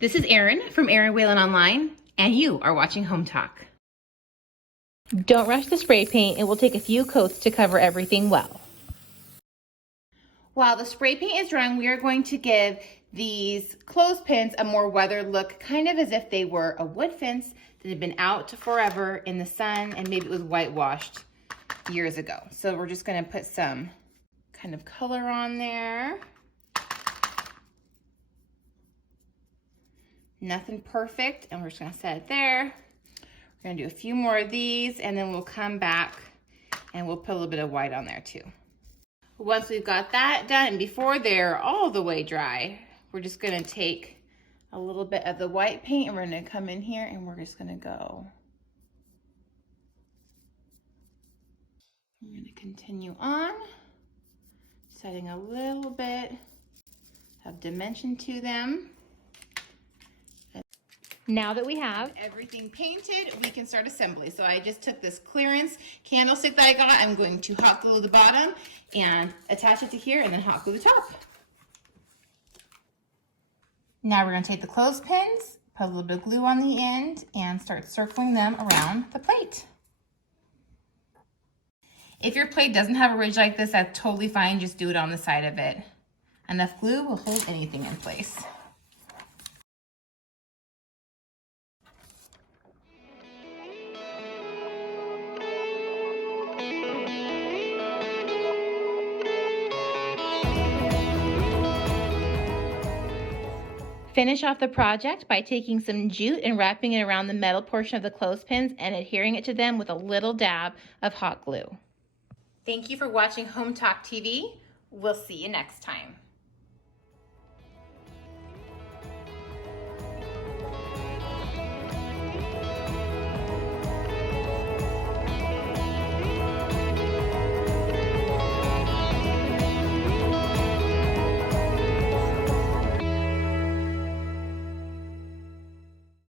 This is Erin from Erin Whalen Online, and you are watching Hometalk. Don't rush the spray paint. It will take a few coats to cover everything well. While the spray paint is drying, we are going to give these clothespins a more weathered look, kind of as if they were a wood fence that had been out forever in the sun and maybe it was whitewashed years ago. So we're just going to put some kind of color on there. Nothing perfect, and we're just gonna set it there. We're gonna do a few more of these, and then we'll come back and we'll put a little bit of white on there too. Once we've got that done, and before they're all the way dry, we're just gonna take a little bit of the white paint, and we're gonna come in here, and we're just gonna go. We're gonna continue on, setting a little bit of dimension to them. Now that we have everything painted, we can start assembly. So I just took this clearance candlestick that I got. I'm going to hot glue the bottom and attach it to here and then hot glue the top. Now we're going to take the clothespins, put a little bit of glue on the end, and start circling them around the plate. If your plate doesn't have a ridge like this, that's totally fine. Just do it on the side of it. Enough glue will hold anything in place. Finish off the project by taking some jute and wrapping it around the metal portion of the clothespins and adhering it to them with a little dab of hot glue. Thank you for watching Hometalk TV. We'll see you next time.